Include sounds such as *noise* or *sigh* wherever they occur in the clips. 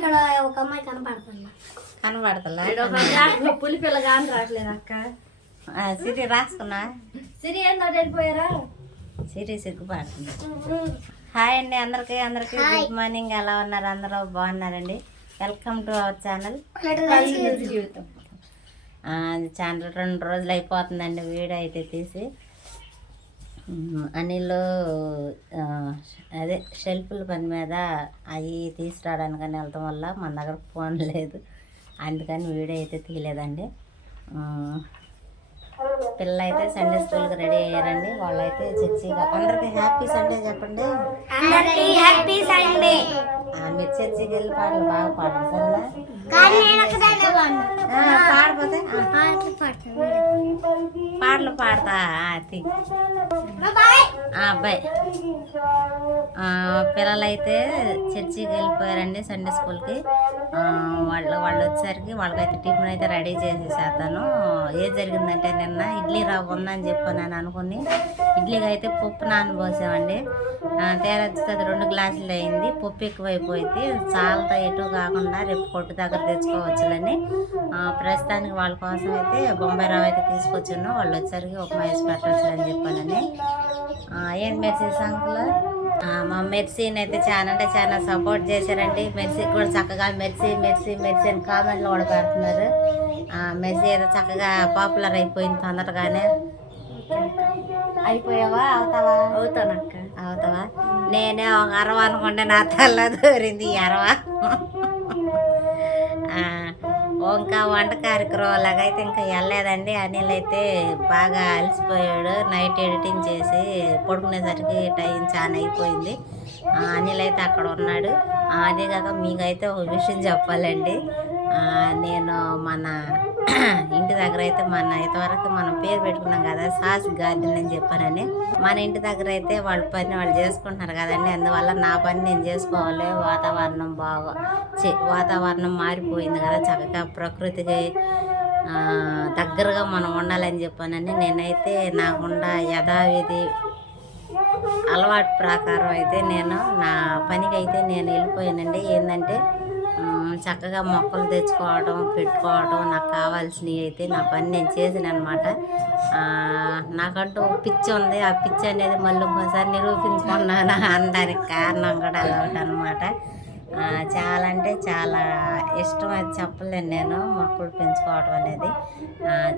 ఇక్కడ ఒక అమ్మాయి కనపడుతుంది. కనబడతలా పులి పిల్ల కానీ రావట్లేదు అక్క. ఆ, సిరి రాసుకున్నా సిరి ఏందో వెళ్ళిపోయారా? సిరి సిగ్గుపడుతుంది. హాయ్ అండి అందరికీ అందరికీ గుడ్ మార్నింగ్. ఎలా ఉన్నారు అందరూ? బాగున్నారండి. Welcome to our channel Jeevitham channel రెండు రోజులు అయిపోతుందండి వీడియో అయితే తీసి. అనిల్ అదే షెల్ఫ్ల పని మీద అవి తీసుకురావడానికని వెళ్ళటం వల్ల మన దగ్గర ఫోన్ లేదు. అందుకని వీడియో అయితే తీయలేదండి. పిల్లలు అయితే సండే స్కూల్కి రెడీ అయ్యారండి. వాళ్ళైతే చర్చిగా అందరికీ హ్యాపీ సండే చెప్పండి. హ్యాపీ సండే మీరు చర్చికి వెళ్ళి పాటలు బాగా పాడండి సరేనా పాడిపోతే? పాటలు పాడతా ఆ అబ్బాయి. పిల్లలైతే చర్చికి వెళ్ళిపోయారండి సండే స్కూల్కి. వాళ్ళు వాళ్ళు వచ్చేసరికి వాళ్ళకైతే టిఫిన్ అయితే రెడీ చేసేసేస్తాను ఏం జరిగిందంటే నిన్న ఇడ్లీ రవ్వ ఉందని చెప్పి నేను అనుకుని ఇడ్లీకి అయితే పప్పు నానబోసామండి. తేరొచ్చి అది రెండు గ్లాసులు అయింది. పప్పు ఎక్కువైపోయింది. చాలతో ఎటు కాకుండా రేపు కొట్టు దగ్గర తెచ్చుకోవచ్చులని ప్రస్తుతానికి వాళ్ళ కోసం అయితే బొంబాయి రవ్వ అయితే తీసుకొచ్చాను. వాళ్ళు వచ్చేసరికి ఉప్మా వేసి పెట్టవచ్చులని చెప్పానని ఏం మెర్సీ సంగతులు మా మెర్సీని అయితే చాలా అంటే చాలా సపోర్ట్ చేశారండి. మెర్సీకి కూడా చక్కగా మెర్సీ మెర్సీ మెర్సీ అని కామెంట్లు కూడా పెడుతున్నారు. ఆ, మెర్సీ ఏదో చక్కగా పాపులర్ అయిపోయింది తొందరగానే. అయిపోయావా? అవుతావా? అవుతాను అక్క అవుతావా? నేనే ఒక అరవ అనుకుంటే నా తల్ల దూరింది అరవ. ఇంకా వంట కార్యక్రమాలాగా అయితే ఇంకా వెళ్ళలేదండి. అనిల్ అయితే బాగా అలసిపోయాడు. నైట్ ఎడిటింగ్ చేసి పడుకునేసరికి టైం చాలా అయిపోయింది. అనిల్ అయితే అక్కడ ఉన్నాడు. అదేగాక కాక మీకైతే ఒక విషయం చెప్పాలండి. నేను మన *coughs* ఇంటి దగ్గర అయితే మన ఇంతవరకు మనం పేరు పెట్టుకున్నాం కదా సాస్ గార్డెన్ అని చెప్పానని మన ఇంటి దగ్గర అయితే వాళ్ళ పని వాళ్ళు చేసుకుంటున్నారు కదండి. అందువల్ల నా పని నేను చేసుకోవాలి. వాతావరణం బాగా వాతావరణం మారిపోయింది కదా. చక్కగా ప్రకృతికి దగ్గరగా మనం ఉండాలని చెప్పానని నేనైతే నాకుండా యథావిధి అలవాటు ప్రకారం అయితే నేను నా పనికి అయితే నేను వెళ్ళిపోయానండి. ఏంటంటే చక్కగా మొక్కలు తెచ్చుకోవడం పెట్టుకోవడం నాకు కావాల్సినవి అయితే నా పని నేను చేసాను అనమాట నాకంటూ పిచ్చి ఉంది. ఆ పిచ్చి అనేది మళ్ళీ ఒకసారి నిరూపించుకున్నాను అనడానికి కారణం కూడా అదొకటి అనమాట చాలా అంటే చాలా ఇష్టం అది చెప్పలేను నేను మొక్కలు పెంచుకోవడం అనేది.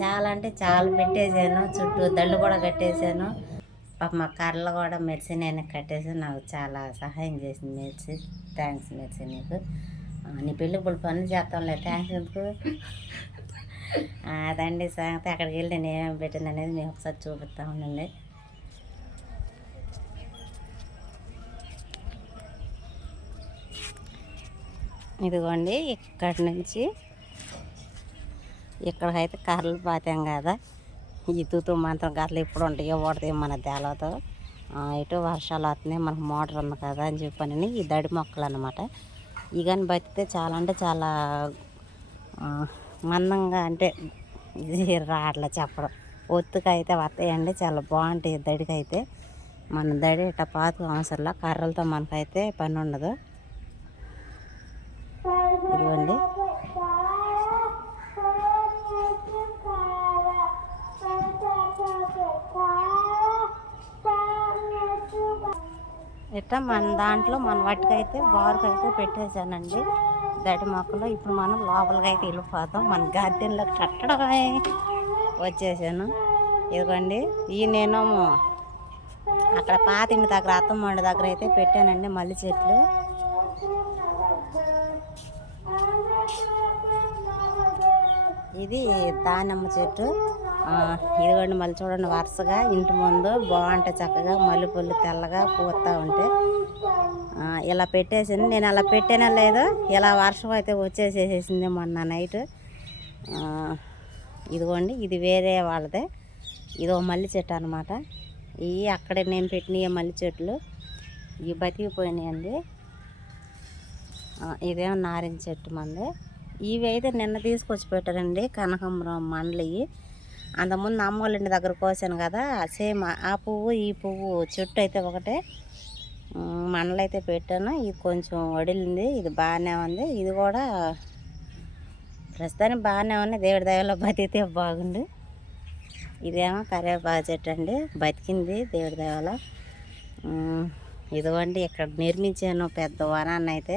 చాలా అంటే చాలా పెట్టేశాను. చుట్టూ దళ్ళు కూడా కట్టేశాను. పాప మా కర్రలు కూడా మెడిసిన్ నేను కట్టేసి నాకు చాలా సహాయం చేసింది మెడిసిన్ థ్యాంక్స్ మెడిసిన్ నీకు. నీ పెళ్ళి ఇప్పుడు పనులు చేస్తాంలే థ్యాంక్స్ ఎందుకు? అదండి సంగతి. అక్కడికి వెళ్ళి నేను ఏమేమి పెట్టింది అనేది మీకు ఒకసారి చూపిస్తా ఉండండి. ఇదిగోండి ఇక్కడి నుంచి ఇక్కడికైతే కర్రలు పాతాం కదా. ఈ తూతూ మాత్రం కర్రలు ఎప్పుడు ఉంటాయో పడతాయి మన తేలతో ఇటు వర్షాలు వస్తున్నాయి మనకు మోటార్ ఉంది కదా అని చెప్పని ఈ దడి మొక్కలు అనమాట ఈ కానీ బతికితే చాలా అంటే చాలా మందంగా అంటే ఇది రాట్లా చెప్పడం. ఒత్తుకైతే అయితే వస్తాయండి చాలా బాగుంటాయి దడికి అయితే మన దడి ఇట్లా పాతు అవసరంలా కర్రలతో మనకైతే పని ఉండదు. ఇదిగోండి. ఇట్లా మన దాంట్లో మన వాటికైతే బారుకైతే పెట్టేశానండి. దడి మొక్కలు ఇప్పుడు మనం లోపలికి అయితే వెళ్ళిపోతాం. మన గార్డెన్లోకి కట్టడమే వచ్చేసాను. ఇదిగోండి ఈ నేను అక్కడ పాతిండి దగ్గర అత్తమ్మండి దగ్గర అయితే పెట్టానండి మల్లి చెట్లు. ఇది దానిమ్మ చెట్టు. ఇదిగోండి మళ్ళీ చూడండి వరుసగా ఇంటి ముందు బాగుంటాయి చక్కగా మల్లెపూలు తెల్లగా పూస్తూ ఉంటే ఇలా పెట్టేసింది. నేను అలా పెట్టేనా లేదు ఇలా వర్షం అయితే వచ్చేసేసేసింది మొన్న నైట్. ఇదిగోండి ఇది వేరే వాళ్ళదే. ఇది మల్లె మల్లి చెట్టు అనమాట ఇవి అక్కడే నేను పెట్టిన మల్లి చెట్లు ఇవి బతికిపోయినాయండి. ఆ, ఇదేమో నారింజ చెట్టు మంది. ఇవి అయితే నిన్న తీసుకొచ్చి పెట్టారండి కనకాంబరం మండలి. అంతకుముందు ముందు వాళ్ళ ఇంటి దగ్గర కోసాను కదా సేమ్ ఆ పువ్వు ఈ పువ్వు చెట్టు అయితే ఒకటే. ఉమ్, మండలు అయితే పెట్టాను. ఇది కొంచెం వడిలింది ఇది బాగానే ఉంది. ఇది కూడా ప్రస్తుతానికి బాగానే ఉంది. దేవుడి దయలో బతికితే బాగుండు. ఇదేమో కరివేపాకు చెట్టు అండి. బతికింది దేవుడి దయలో. ఇదిగోండి ఇక్కడ నిర్మించాను పెద్ద వనాన్ని అయితే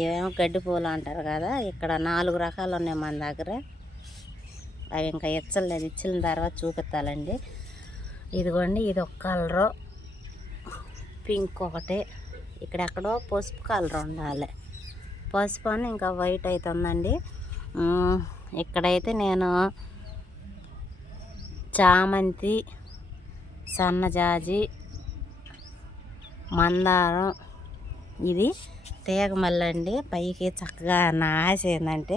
ఇవేమో గడ్డి పూలు అంటారు కదా ఇక్కడ నాలుగు రకాలు ఉన్నాయి మన దగ్గర. అవి ఇంకా ఇచ్చలేదు ఇచ్చిన తర్వాత చూపిస్తాలండి ఇదిగోండి ఇది ఒక కలరు. పింక్ ఒకటి. ఇక్కడెక్కడో పసుపు కలర్ ఉండాలి. పసుపు అని ఇంకా వైట్ అవుతుందండి ఇక్కడైతే నేను చామంతి సన్నజాజి మందారం ఇది తీగ పైకి చక్కగా నా ఆశ ఏంటంటే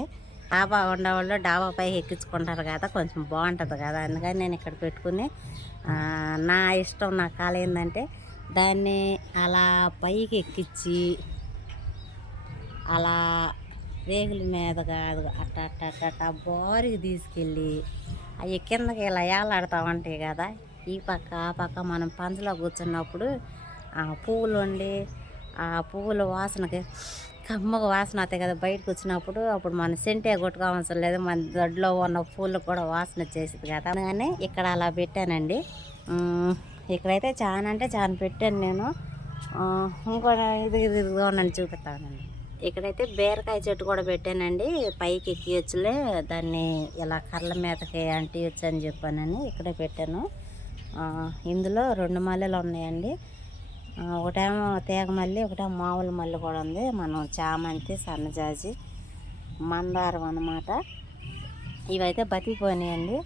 డాబా ఉండేవాళ్ళు డాబా పైకి ఎక్కించుకుంటారు కదా కొంచెం బాగుంటుంది కదా అందుకని నేను ఇక్కడ పెట్టుకుని నా ఇష్టం నా కాలం ఏంటంటే దాన్ని అలా పైకి ఎక్కించి అలా రేగుల మీద కాదు అట్ట అట్ట అట్ట అట్ట బోరికి తీసుకెళ్ళి అవి కిందకి ఇలా ఏలాడుతూ ఉంటాయి కదా ఈ పక్క ఆ పక్క మనం పంచలో కూర్చున్నప్పుడు ఆ పువ్వులు వండి ఆ పువ్వుల వాసనకి కమ్మగా వాసన వస్తాయి కదా బయటకు వచ్చినప్పుడు అప్పుడు మన సెంటే కొట్టుకోవాల్సిన లేదు మన దొడ్లో ఉన్న పూలు కూడా వాసన వచ్చేసింది కదా. కానీ ఇక్కడ అలా పెట్టానండి. ఇక్కడైతే చాలా అంటే చాలా పెట్టాను నేను. ఇంకో ఇది ఇది ఇదిగో చూపిస్తానండి. ఇక్కడైతే బీరకాయ చెట్టు కూడా పెట్టానండి. పైకి ఎక్కియొచ్చులే దాన్ని ఇలా కర్ల మీదకి అంటియచ్చు అని చెప్పానని ఇక్కడే పెట్టాను. ఇందులో రెండు మాలలు ఉన్నాయండి. ఒకటేమో తేగ మల్లి ఒకటేమో మామూలు మల్లి కూడా ఉంది. మనం చామంతి సన్నజాజి మందారం అన్నమాట. ఇవైతే బతికిపోయినాయండి.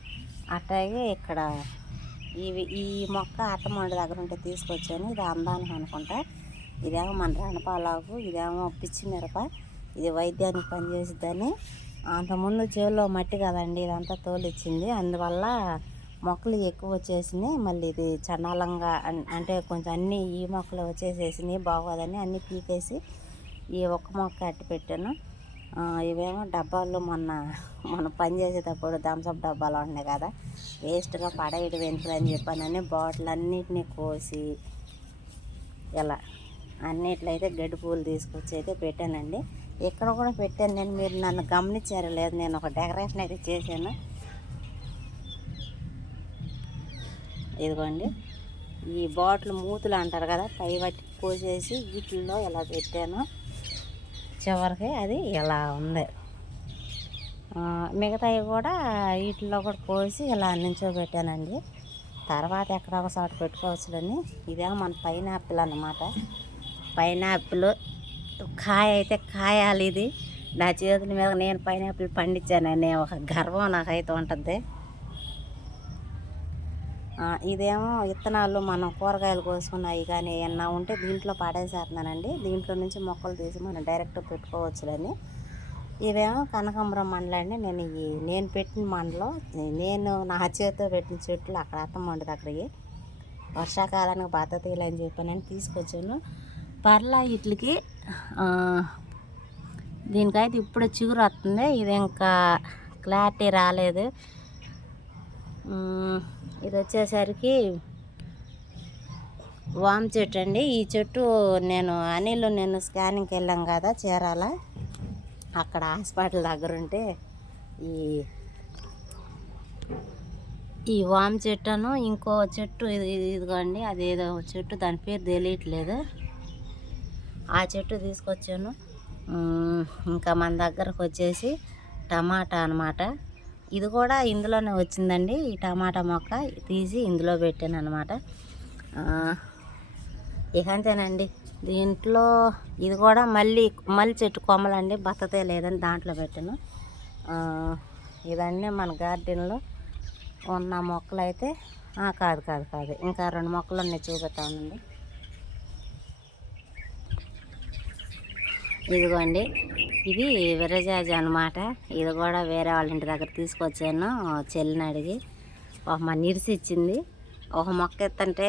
అట్లాగే ఇక్కడ ఇవి ఈ మొక్క అట్టమండి దగ్గర ఉంటే తీసుకొచ్చాను. ఇది అందానికి అనుకుంటా. ఇదేమో మన రణపాలాకు ఇదేమో పిచ్చి మిరప. ఇది వైద్యానికి పనిచేసిద్దని. అంతకుముందు చేలో మట్టి కదండి ఇదంతా తోలిచ్చింది. అందువల్ల మొక్కలు ఎక్కువ వచ్చేసినాయి. మళ్ళీ ఇది చండాలంగా అంటే కొంచెం అన్నీ ఈ మొక్కలు వచ్చేసేసినాయి బాగోదని అన్నీ పీకేసి ఈ ఒక్క మొక్క అట్టి పెట్టాను. ఇవేమో డబ్బాలు మొన్న మనం పని చేసేటప్పుడు థమ్స్అప్ డబ్బాలు ఉన్నాయి కదా వేస్ట్గా పడేయడం ఎందుకు అని చెప్పానని బాటిల్ అన్నిటినీ కోసి ఇలా అన్నిట్లో అయితే గడ్డి పూలు తీసుకొచ్చి అయితే పెట్టానండి. ఇక్కడ కూడా పెట్టాను నేను మీరు నన్ను గమనించారు లేదు నేను ఒక డెకరేషన్ అయితే చేశాను. ఇదిగోండి. ఈ బాటిల్ మూతులు అంటారు కదా పై పట్టి కోసేసి వీటిల్లో ఇలా పెట్టాను. చివరికి అది ఇలా ఉంది. మిగతావి కూడా వీటిలో కూడా కోసి ఇలా నించోబెట్టానండి. తర్వాత ఎక్కడ ఒక చోట పెట్టుకోవచ్చులని ఇదేమో మన పైనాపిల్ అన్నమాట. పైనాపిల్ కాయ అయితే కాయాలి ఇది. నా చేతుల మీద నేను పైనాపిల్ పండించాననే ఒక గర్వం నాకైతే ఉంటుంది. ఇదేమో విత్తనాలు మనం కూరగాయలు కోసుకున్నాయి కానీ ఏమన్నా ఉంటే దీంట్లో పాడేసేస్తున్నానండి. దీంట్లో నుంచి మొక్కలు తీసి మనం డైరెక్ట్ పెట్టుకోవచ్చులని. ఇవేమో కనకాంబరం మండలం అండి. నేను ఈ నేను పెట్టిన మండలం. నేను నా చేతితో పెట్టిన చెట్లు అక్కడ అర్థం ఉండదు అక్కడికి వర్షాకాలానికి బద్దతీలు అని చెప్పానని తీసుకొచ్చాను. పర్లా వీటికి దీనికైతే ఇప్పుడే చిగురు వస్తుంది. ఇది ఇంకా క్లారిటీ రాలేదు. ఇది వచ్చేసరికి వామ్ చెట్టు అండి. ఈ చెట్టు నేను అనిలు నేను స్కానింగ్కి వెళ్ళాం కదా చీరాల. అక్కడ హాస్పిటల్ దగ్గర ఉంటే ఈ ఈ వామ్ చెట్టును ఇంకో చెట్టు ఇది ఇదిగోండి అదేదో చెట్టు దాని పేరు తెలియట్లేదు. ఆ చెట్టు తీసుకొచ్చాను. ఇంకా మన దగ్గరకు వచ్చేసి టమాటా అన్నమాట. ఇది కూడా ఇందులోనే వచ్చిందండి. ఈ టమాటా మొక్క తీసి ఇందులో పెట్టాను అనమాట ఇక అంతేనండి. దీంట్లో ఇది కూడా మళ్ళీ మళ్ళీ చెట్టు కొమ్మలండి. బత్తతే లేదని దాంట్లో పెట్టాను. ఇదన్నీ మన గార్డెన్లో ఉన్న మొక్కలు అయితే కాదు కాదు కాదు. ఇంకా రెండు మొక్కలు ఉన్నాయి చూపెట్టానండి ఇదిగోండి. ఇది విరజాజి అనమాట ఇది కూడా వేరే వాళ్ళ ఇంటి దగ్గర తీసుకొచ్చాను. చెల్లిని అడిగి ఒక మా నిరిసి ఇచ్చింది. ఒక మొక్క ఎత్తంటే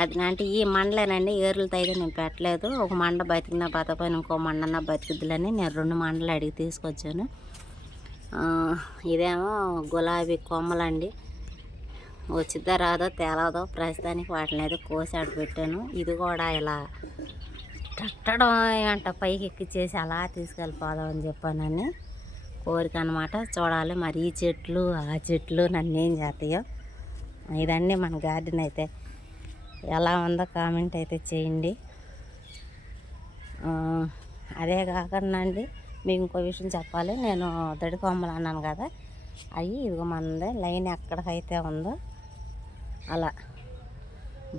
అది అంటే ఈ మండలేనండి. ఏర్లతో అయితే నేను పెట్టలేదు. ఒక మండ బతికినా బతకపోయిన ఇంకో మండన్న బతికిద్దులని నేను రెండు మండలు అడిగి తీసుకొచ్చాను. ఇదేమో గులాబీ కొమ్మలండి. వచ్చిద్దా రాదో తేలాదో ప్రస్తుతానికి వాటిని అయితే కోసి ఆడ పెట్టాను ఇది కూడా ఇలా కట్టడం అంట పైకి ఎక్కిచ్చేసి అలా తీసుకెళ్ళిపోదాం అని చెప్పానని కోరిక అనమాట చూడాలి మరి ఈ చెట్లు ఆ చెట్లు నన్ను ఏం చేస్తాయో. ఇదండి మన గార్డెన్ అయితే. ఎలా ఉందో కామెంట్ అయితే చేయండి. అదే కాకుండా అండి మీకు ఇంకో విషయం చెప్పాలి. నేను దడి కొమ్మలు అన్నాను కదా అవి ఇదిగో మనది లైన్ ఎక్కడికైతే ఉందో అలా.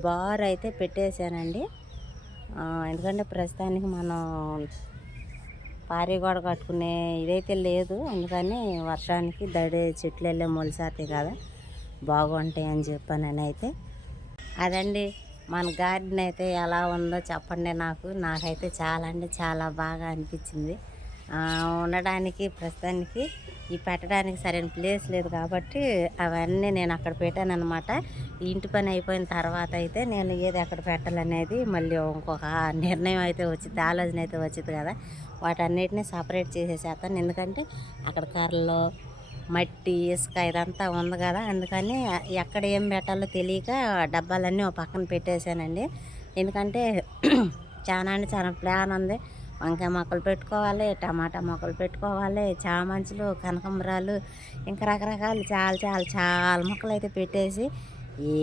బార్ అయితే పెట్టేశానండి. ఎందుకంటే ప్రస్తుతానికి మనం పారి గోడ కట్టుకునే ఇదైతే లేదు. అందుకని వర్షానికి దడి చెట్లు వెళ్ళే మొలిసాతే కదా బాగుంటాయి అని చెప్పానని అయితే అదండి మన గార్డెన్ అయితే ఎలా ఉందో చెప్పండి నాకు. నాకైతే చాలా అంటే చాలా బాగా అనిపించింది. ఉండడానికి ప్రస్తుతానికి ఈ పెట్టడానికి సరైన ప్లేస్ లేదు కాబట్టి అవన్నీ నేను అక్కడ పెట్టాను అనమాట ఇంటి పని అయిపోయిన తర్వాత అయితే నేను ఏది ఎక్కడ పెట్టాలనేది మళ్ళీ ఇంకొక నిర్ణయం అయితే వచ్చింది ఆలోచన అయితే వచ్చింది కదా. వాటన్నిటిని సపరేట్ చేసేసేస్తాను ఎందుకంటే అక్కడ కర్రలు మట్టి ఇసుక ఇదంతా ఉంది కదా. అందుకని ఎక్కడ ఏం పెట్టాలో తెలియక డబ్బాలన్నీ ఒక పక్కన పెట్టేశానండి. ఎందుకంటే *clears throat* చాలా అంటే చాలా ప్లాన్ ఉంది. వంకాయ మొక్కలు పెట్టుకోవాలి టమాటా మొక్కలు పెట్టుకోవాలి చామంచులు కనకంబరాలు ఇంకా రకరకాలు చాలా చాలా చాలా మొక్కలు అయితే పెట్టేసి ఈ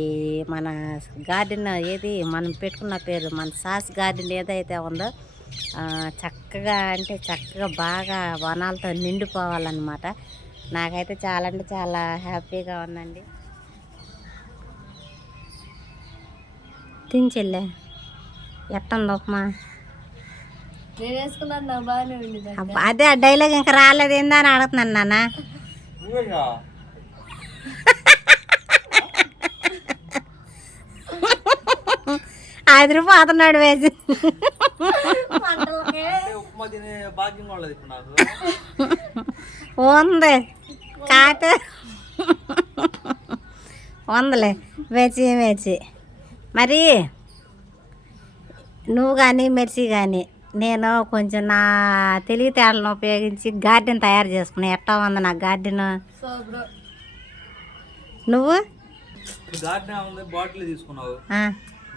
మన గార్డెన్ ఏది మనం పెట్టుకున్న పేరు మన సాస్ గార్డెన్ ఏదైతే ఉందో చక్కగా అంటే చక్కగా బాగా వనాలతో నిండిపోవాలన్నమాట. నాకైతే చాలా అంటే చాలా హ్యాపీగా ఉందండి. తించెల్లే ఎట్టుంది ఉప్మా? అదే ఆ డైలాగ్ ఇంకా రాలేదు ఏందా అని అడుగుతున్నాను నాన్న. ఐదు రూపాయలు అతన్నాడు వేసి ఉంది. కాతే. ఉందిలే. వేచి వేచి. మరి నువ్వు కానీ మెర్సీ కానీ నేను కొంచెం నా తెలివితేటలను ఉపయోగించి గార్డెన్ తయారు చేసుకున్నా. ఎట్టా ఉంది నా గార్డెన్? నువ్వు? గార్డెన్ బాటిల్ తీసుకున్నావు.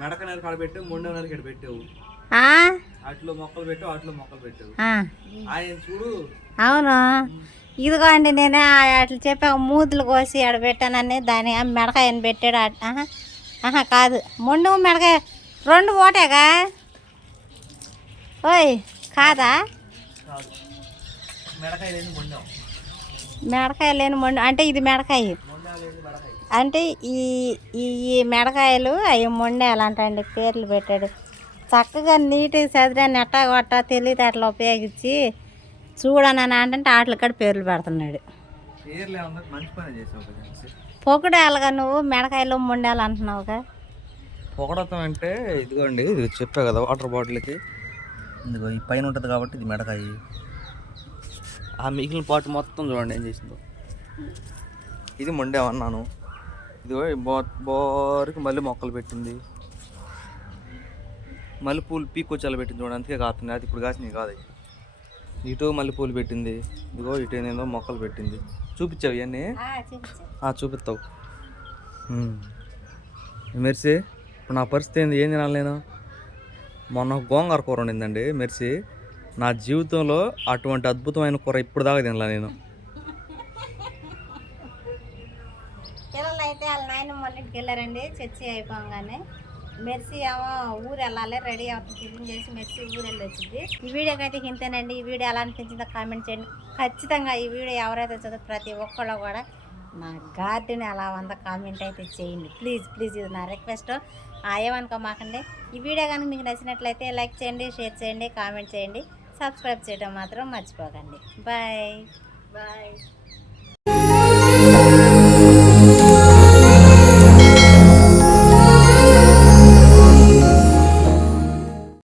మెడక నెల కాడ పెట్టావు మొండె నెల ఇక్కడ పెట్టావు? అట్లో మొక్కలు పెట్టావు అట్లో మొక్కలు పెట్టావు. ఆయన చూడు. అవును. ఇదిగో అండి నేను అట్లా చెప్పా మూతులు కోసి ఆడ పెట్టానని దాని మెడకాయని పెట్టాడు ఆహా. కాదు. మొండు మెడకాయ. రెండు ఓటేగా ఓయ్ కాదా? మెడకాయ లేని మొండాం అంటే ఇది మెడకాయ. అంటే ఈ ఈ మెడకాయలు అవి మొండేలు అంటండి పేర్లు పెట్టాడు. చక్కగా నీట్గా చదిరా నెట్ట కొట్ట తెలివితేటలు ఉపయోగించి చూడనని అంటే ఆటలు కాడ పేర్లు పెడుతున్నాడు. పొగడేలాగా నువ్వు మెడకాయలు మొండేలు అంటున్నావుగా పొగడతాం అంటే ఇదిగోండి ఇది చెప్పా కదా వాటర్ బాటిల్కి. ఇదిగో ఈ పైన ఉంటుంది కాబట్టి ఇది మెడకాయ. ఆ మిగిలిన పాటు మొత్తం చూడండి ఏం చేసిందో. ఇది మొండేమన్నాను. ఇదిగో బోరికి మళ్ళీ మొక్కలు పెట్టింది. మల్లెపూలు పీకొచ్చేలా పెట్టింది చూడండి అందుకే కాస్తుంది అది ఇప్పుడు కాసినవి కాదు. ఇటు మల్లెపూలు పెట్టింది. ఇదిగో ఇటు ఏందో మొక్కలు పెట్టింది. చూపించావు ఇవన్నీ? చూపిస్తావు. మెర్సీ ఇప్పుడు నా పరిస్థితి ఏంది? ఏం తినాలి నేను? మొన్న గోంగూర కూర ఉండిందండి మెర్సీ. నా జీవితంలో అటువంటి అద్భుతమైన కూర ఇప్పుడు దాకా తినలా నేను. అక్కడికి వెళ్ళారండి చర్చి అయిపోగానే. మెర్సీ ఏమో ఊరు వెళ్ళాలి రెడీ అవుతుంది టిఫిన్ చేసి మెర్సీ ఊరు వెళ్ళి వచ్చింది ఈ వీడియోకి అయితే ఇంతేనండి. ఈ వీడియో ఎలా అనిపించిందో కామెంట్ చేయండి. ఖచ్చితంగా ఈ వీడియో ఎవరైతే చదువు ప్రతి ఒక్కళ్ళు కూడా నా గార్డెన్ ఎలా ఉందో కామెంట్ అయితే చేయండి. ప్లీజ్ ప్లీజ్ ఇది నా రిక్వెస్ట్. ఏమనుకోమాకండి. ఈ వీడియో కనుక మీకు నచ్చినట్లయితే లైక్ చేయండి షేర్ చేయండి కామెంట్ చేయండి. సబ్స్క్రైబ్ చేయడం మాత్రం మర్చిపోకండి. బాయ్. బాయ్.